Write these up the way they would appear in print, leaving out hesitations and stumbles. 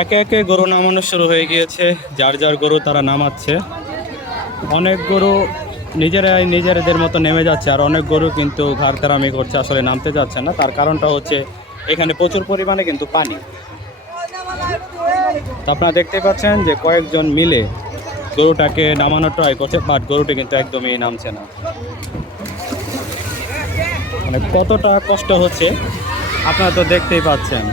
একে একে গরু নামানো শুরু হয়ে গিয়েছে, যার যার গরু তারা নামাচ্ছে। অনেক গরু নিজেদের মতো নেমে যাচ্ছে, আর অনেক গরু কিন্তু ঘাড় তেরামি করছে, আসলে নামতে যাচ্ছে না। তার কারণটা হচ্ছে এখানে প্রচুর পরিমাণে কিন্তু পানি। তো আপনারা দেখতে পাচ্ছেন যে কয়েকজন মিলে গরুটাকে নামানোর ট্রাই করছে, বাট গরুটি কিন্তু একদমই নামছে না। মানে কতটা কষ্ট হচ্ছে আপনারা তো দেখতেই পাচ্ছেন।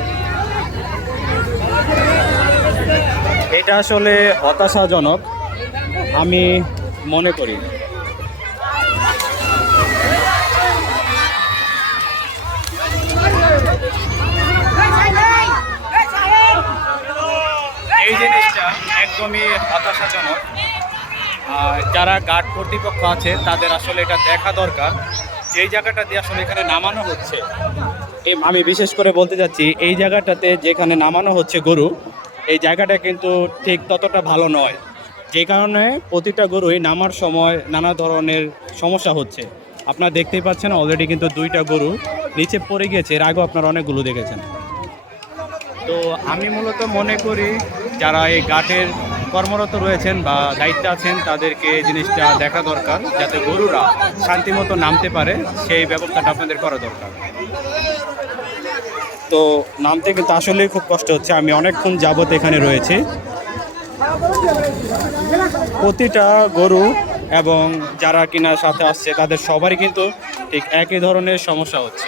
এটা আসলে হতাশাজনক আমি মনে করি। এই জিনিসটা একদমই হতাশাজনক। যারা গার্ড কর্তৃপক্ষ আছে তাদের আসলে এটা দেখা দরকার, যেই জায়গাটা দিয়ে আসলে এখানে নামানো হচ্ছে। আমি বিশেষ করে বলতে চাচ্ছি, এই জায়গাটাতে যেখানে নামানো হচ্ছে গরু, এই জায়গাটা কিন্তু ঠিক ততটা ভালো নয়, যে কারণে প্রতিটা গরুই নামার সময় নানা ধরনের সমস্যা হচ্ছে। আপনারা দেখতেই পাচ্ছেন অলরেডি কিন্তু দুইটা গরু নিচে পড়ে গিয়েছে, এর আগেও আপনারা অনেকগুলো দেখেছেন। তো আমি মূলত মনে করি যারা এই ঘাটের কর্মরত রয়েছেন বা দায়িত্বে আছেন তাদেরকে এই জিনিসটা দেখা দরকার, যাতে গরুরা শান্তিমতো নামতে পারে সেই ব্যবস্থাটা আপনাদের করা দরকার। তো নামতে কিন্তু আসলেই খুব কষ্ট হচ্ছে। আমি অনেকক্ষণ যাবত এখানে রয়েছি। প্রতিটা গরু এবং যারা কিনা সাথে আসছে তাদের সবারই কিন্তু ঠিক একই ধরনের সমস্যা হচ্ছে।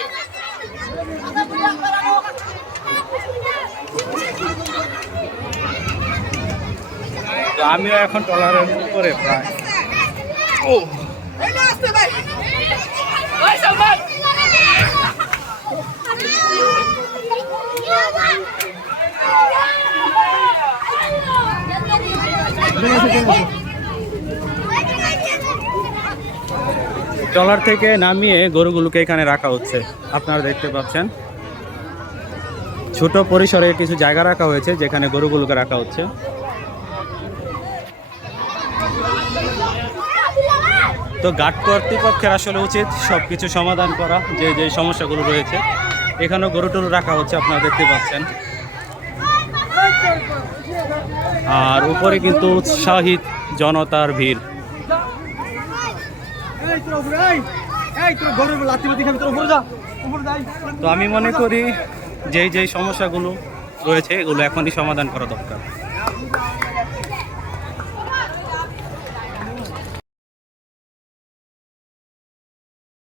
তো আমিও এখন ট্রলারের উপরে প্রায় ট্রলার থেকে নামিয়ে গরুগুলোকে এখানে রাখা হচ্ছে। আপনারা দেখতে পাচ্ছেন ছোট পরিসরে কিছু জায়গা রাখা হয়েছে যেখানে গরুগুলোকে রাখা হচ্ছে। তো ঘাট কর্তৃপক্ষের আসলে উচিত সবকিছু সমাধান করা, যে যে সমস্যাগুলো রয়েছে। এখানেও গরু টরু রাখা হচ্ছে, আপনারা দেখতে পাচ্ছেন। আর উপরে কিন্তু উৎসাহিত জনতার ভিড়। তো আমি মনে করি যেই সমস্যাগুলো রয়েছে এগুলো এখনই সমাধান করা দরকার।